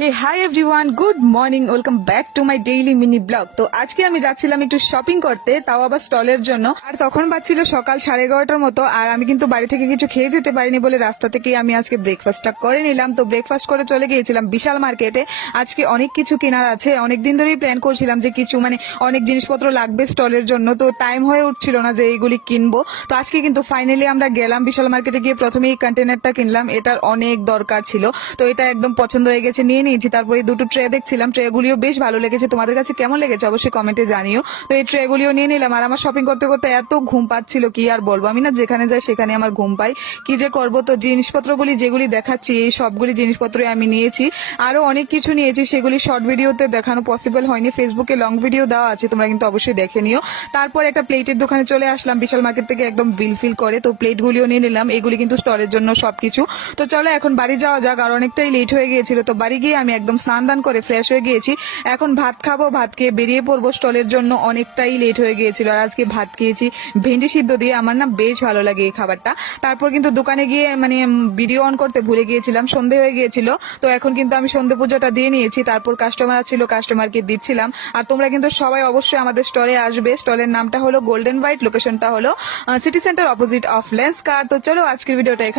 Hey hi everyone, good morning, welcome back to my daily mini blog. তো আজকে আমি যাচ্ছিলাম একটু শপিং করতে, তাও আবার স্টলের জন্য। আর তখন বাজছিল সকাল 11:30টার মতো। আর আমি কিন্তু বাড়ি থেকে কিছু খেয়ে যেতে পারিনি বলে রাস্তা থেকেই আমি আজকে ব্রেকফাস্টটা করে নিলাম। তো ব্রেকফাস্ট করে চলে গিয়েছিলাম বিশাল মার্কেটে। আজকে অনেক কিছু কেনার আছে, অনেকদিন ধরেই প্ল্যান করছিলাম যে কিছু অনেক জিনিসপত্র লাগবে স্টলের জন্য, তো টাইম হয়ে উঠছিল না যে এইগুলি কিনবো। তো আজকে কিন্তু ফাইনালি আমরা গেলাম বিশাল মার্কেটে। গিয়ে প্রথমে এই কন্টেনারটা কিনলাম, এটার অনেক দরকার ছিল, তো এটা একদম পছন্দ হয়ে গেছে, নিয়ে নিয়েছি। তারপরে দুটো ট্রে দেখছিলাম, ট্রে গুলিও বেশ ভালো লেগেছে। তোমাদের কাছে কেমন লেগেছে অবশ্যই কমেন্টে জানিও। তো এই ট্রে গুলিও নিয়ে নিলাম। আর আমার শপিং করতে করতে এত ঘুম পাচ্ছিল, কি আর বলবো, আমি না যেখানে যাই সেখানে আমার ঘুম পাই, কি যে করবো। তো জিনিসপত্রগুলি যেগুলি দেখাচ্ছি এই সবগুলি জিনিসপত্রই আমি নিয়েছি। আরো অনেক কিছু নিয়েছি, সেগুলি শর্ট ভিডিওতে দেখানো পসিবল হয়নি, ফেসবুকে লং ভিডিও দেওয়া আছে, তোমরা কিন্তু অবশ্যই দেখে নিও। তারপর একটা প্লেটের দোকানে চলে আসলাম বিশাল মার্কেট থেকে একদম বিল ফিল করে। তো প্লেট গুলিও নিয়ে নিলাম, এগুলি কিন্তু স্টলের জন্য সবকিছু। তো চলো এখন বাড়ি যাওয়া যাক, আর অনেকটাই লেট হয়ে গিয়েছিল। তো বাড়ি গিয়ে আমি একদম স্নান দান করে ফ্রেশ হয়ে গিয়েছি। এখন ভাত খাবো, ভাত খেয়ে বেরিয়ে পড়বো স্টলের জন্য। অনেকটাই লেট হয়ে গিয়েছিল। আর আজকে ভাত খেয়েছি ভেন্ডি সিদ্ধ দিয়ে, আমার না বেশ ভালো লাগে এই খাবারটা। তারপর কিন্তু দোকানে গিয়ে ভিডিও অন করতে ভুলে গিয়েছিলাম, সন্ধে হয়ে গিয়েছিল। তো এখন কিন্তু আমি সন্ধে পুজোটা দিয়ে নিয়েছি। তারপর কাস্টমার ছিল, কাস্টমারকে দিচ্ছিলাম। আর তোমরা কিন্তু সবাই অবশ্যই আমাদের স্টলে আসবে। স্টলের নামটা হলো গোল্ডেন হোয়াইট, লোকেশনটা হলো city centre opposite of Lenskart. তো চলো আজকের ভিডিওটা এখানে